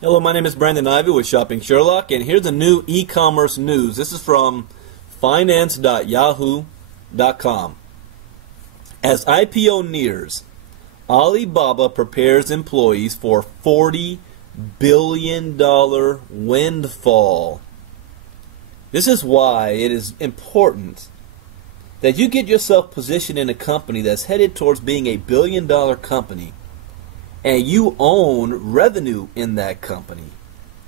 Hello, my name is Brandon Ivey with Shopping Sherlock, and here's the new e-commerce news. This is from finance.yahoo.com. As IPO nears, Alibaba prepares employees for $40 billion windfall. This is why it is important that you get yourself positioned in a company that's headed towards being a billion-dollar company, and you own revenue in that company.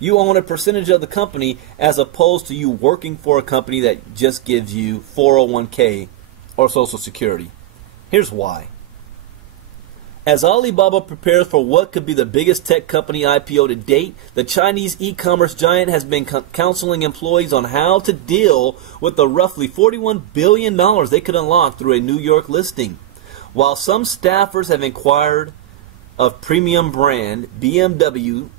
You own a percentage of the company as opposed to you working for a company that just gives you 401k or Social Security. Here's why. As Alibaba prepares for what could be the biggest tech company IPO to date, the Chinese e-commerce giant has been counseling employees on how to deal with the roughly $41 billion they could unlock through a New York listing. While some staffers have inquired of premium brand BMW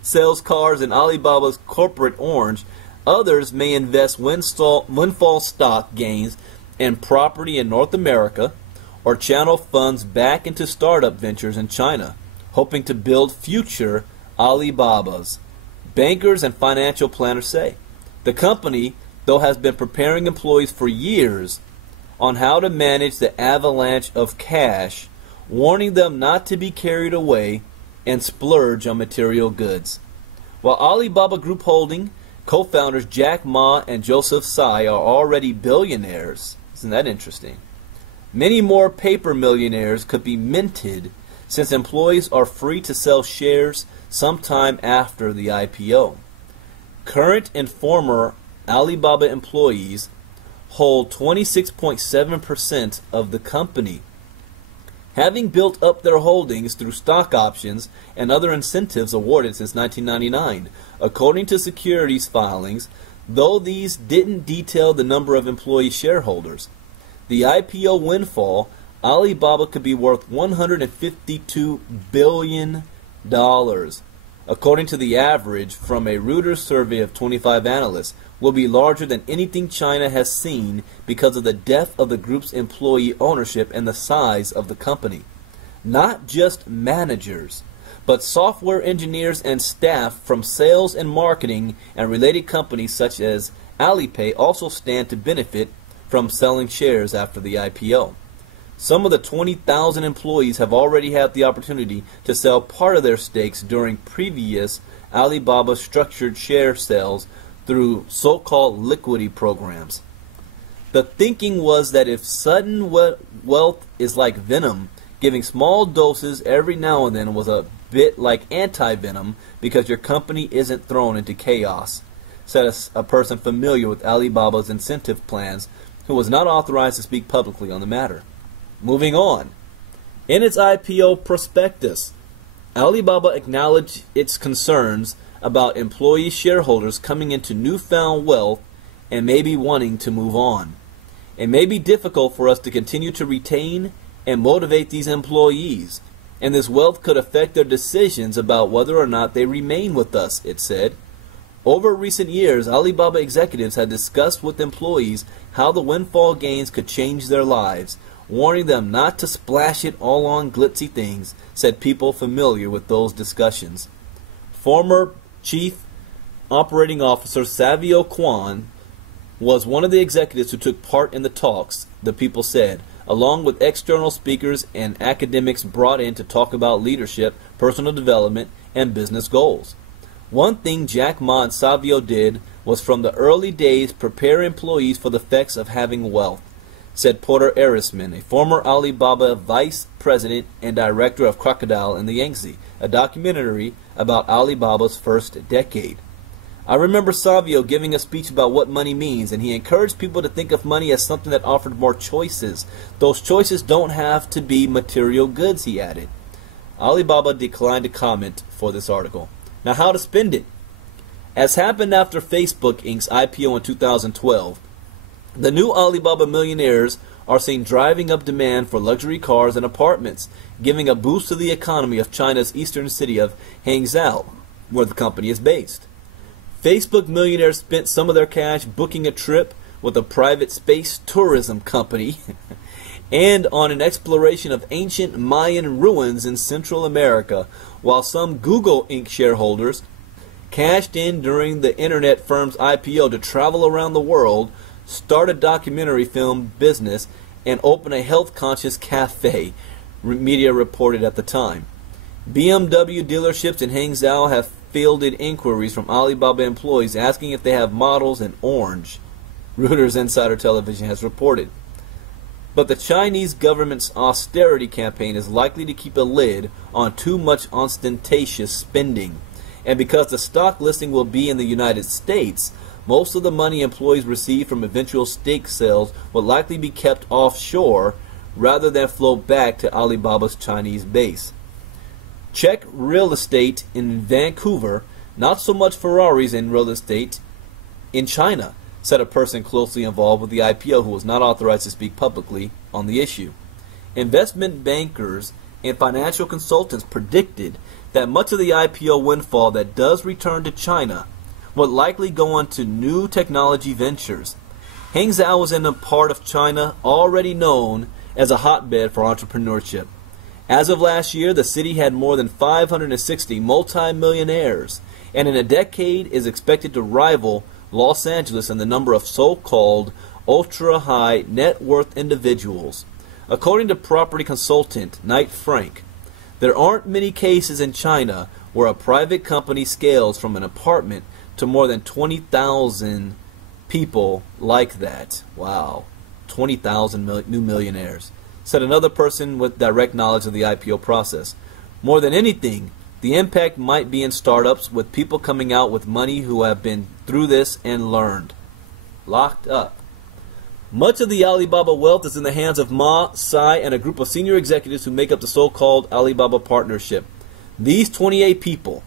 sells cars in Alibaba's corporate orange, others may invest windfall stock gains in property in North America or channel funds back into startup ventures in China, hoping to build future Alibabas. Bankers and financial planners say. The company, though, has been preparing employees for years on how to manage the avalanche of cash, warning them not to be carried away and splurge on material goods. While Alibaba Group Holding co-founders Jack Ma and Joseph Tsai are already billionaires, isn't that interesting? Many more paper millionaires could be minted since employees are free to sell shares sometime after the IPO. Current and former Alibaba employees hold 26.7% of the company, having built up their holdings through stock options and other incentives awarded since 1999. According to securities filings, though these didn't detail the number of employee shareholders, the IPO windfall, Alibaba could be worth $152 billion. According to the average from a Reuters survey of 25 analysts, will be larger than anything China has seen because of the depth of the group's employee ownership and the size of the company. Not just managers, but software engineers and staff from sales and marketing and related companies such as Alipay also stand to benefit from selling shares after the IPO. Some of the 20,000 employees have already had the opportunity to sell part of their stakes during previous Alibaba structured share sales through so-called liquidity programs. The thinking was that if sudden wealth is like venom, giving small doses every now and then was a bit like anti-venom because your company isn't thrown into chaos, said a person familiar with Alibaba's incentive plans who was not authorized to speak publicly on the matter. Moving on. In its IPO prospectus, Alibaba acknowledged its concerns about employee shareholders coming into newfound wealth and maybe wanting to move on. It may be difficult for us to continue to retain and motivate these employees, and this wealth could affect their decisions about whether or not they remain with us, it said. Over recent years, Alibaba executives had discussed with employees how the windfall gains could change their lives, warning them not to splash it all on glitzy things, said people familiar with those discussions. Former Chief Operating Officer Savio Kwan was one of the executives who took part in the talks, the people said, along with external speakers and academics brought in to talk about leadership, personal development, and business goals. One thing Jack Ma and Savio did was from the early days prepare employees for the effects of having wealth, said Porter Erisman, a former Alibaba vice president and director of Crocodile in the Yangtze, a documentary about Alibaba's first decade. I remember Savio giving a speech about what money means, and he encouraged people to think of money as something that offered more choices. Those choices don't have to be material goods, he added. Alibaba declined to comment for this article. Now, how to spend it? As happened after Facebook Inc.'s IPO in 2012, the new Alibaba millionaires are seen driving up demand for luxury cars and apartments, giving a boost to the economy of China's eastern city of Hangzhou, where the company is based. Facebook millionaires spent some of their cash booking a trip with a private space tourism company and on an exploration of ancient Mayan ruins in Central America, while some Google Inc. shareholders cashed in during the internet firm's IPO to travel around the world, start a documentary film business, and open a health-conscious cafe, media reported at the time. BMW dealerships in Hangzhou have fielded inquiries from Alibaba employees asking if they have models in orange, Reuters Insider Television has reported. But the Chinese government's austerity campaign is likely to keep a lid on too much ostentatious spending. And because the stock listing will be in the United States, most of the money employees receive from eventual stake sales will likely be kept offshore rather than flow back to Alibaba's Chinese base. Check real estate in Vancouver, not so much Ferraris in real estate in China, said a person closely involved with the IPO who was not authorized to speak publicly on the issue. Investment bankers and financial consultants predicted that much of the IPO windfall that does return to China would likely go on to new technology ventures. Hangzhou was in a part of China already known as a hotbed for entrepreneurship. As of last year, the city had more than 560 multimillionaires, and in a decade is expected to rival Los Angeles in the number of so-called ultra-high net worth individuals. According to property consultant Knight Frank, there aren't many cases in China where a private company scales from an apartment to more than 20,000 people like that. Wow, 20,000 new millionaires, said another person with direct knowledge of the IPO process. More than anything, the impact might be in startups with people coming out with money who have been through this and learned. Locked up. Much of the Alibaba wealth is in the hands of Ma, Tsai, and a group of senior executives who make up the so-called Alibaba Partnership. These 28 people,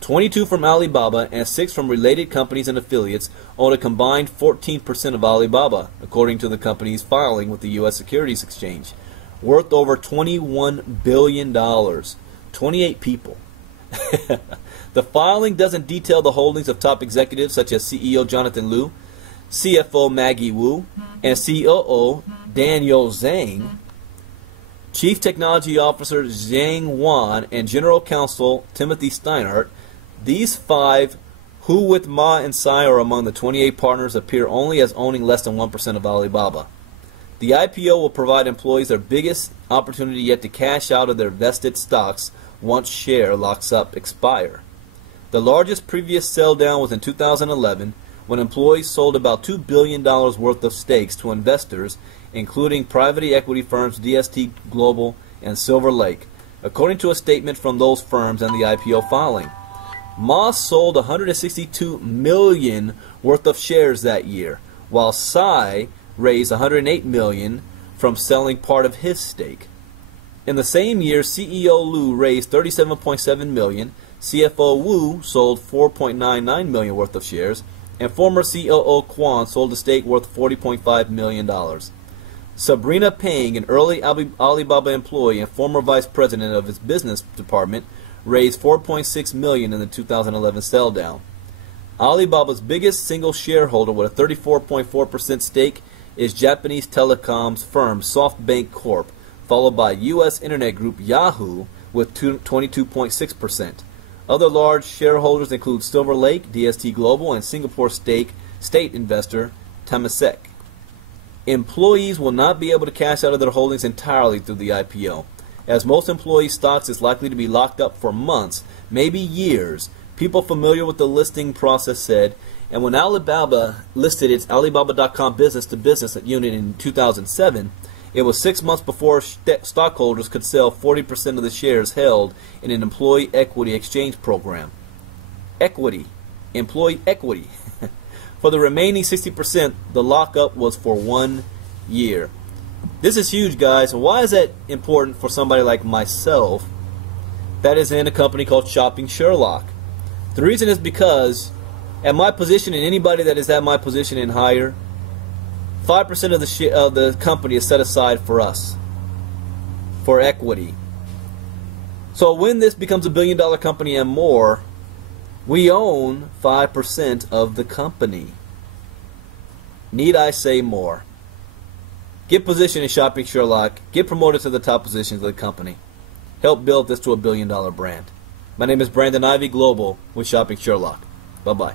22 from Alibaba and 6 from related companies and affiliates, own a combined 14% of Alibaba, according to the company's filing with the U.S. Securities Exchange, worth over $21 billion. 28 people. The filing doesn't detail the holdings of top executives such as CEO Jonathan Liu, CFO Maggie Wu, and COO Daniel Zhang, Chief Technology Officer Zhang Wan, and General Counsel Timothy Steinhardt. These 5, who with Ma and Tsai are among the 28 partners, appear only as owning less than 1% of Alibaba. The IPO will provide employees their biggest opportunity yet to cash out of their vested stocks once share locks-up expire. The largest previous sell-down was in 2011, when employees sold about $2 billion worth of stakes to investors, including private equity firms DST Global and Silver Lake, according to a statement from those firms and the IPO filing. Ma sold $162 million worth of shares that year, while Tsai raised $108 million from selling part of his stake. In the same year, CEO Liu raised $37.7 million, CFO Wu sold $4.99 million worth of shares, and former COO Quan sold a stake worth $40.5 million. Sabrina Peng, an early Alibaba employee and former vice president of its business department, raised $4.6 million in the 2011 sell-down. Alibaba's biggest single shareholder with a 34.4% stake is Japanese telecoms firm SoftBank Corp., followed by U.S. internet group Yahoo with 22.6%. Other large shareholders include Silver Lake, DST Global, and Singapore state investor Temasek. Employees will not be able to cash out of their holdings entirely through the IPO. As most employee stocks is likely to be locked up for months, maybe years, people familiar with the listing process said, and when Alibaba listed its Alibaba.com business-to-business unit in 2007, it was 6 months before stockholders could sell 40% of the shares held in an employee equity exchange program. Employee equity. For the remaining 60%, the lockup was for 1 year. This is huge, guys. Why is that important for somebody like myself that is in a company called Shopping Sherlock? The reason is because at my position, and anybody that is at my position and higher, 5% of the company is set aside for us, for equity. So when this becomes a billion-dollar company and more, we own 5% of the company. Need I say more? Get positioned in Shopping Sherlock. Get promoted to the top positions of the company. Help build this to $1 billion brand. My name is Brandon Ivey Global with Shopping Sherlock. Bye-bye.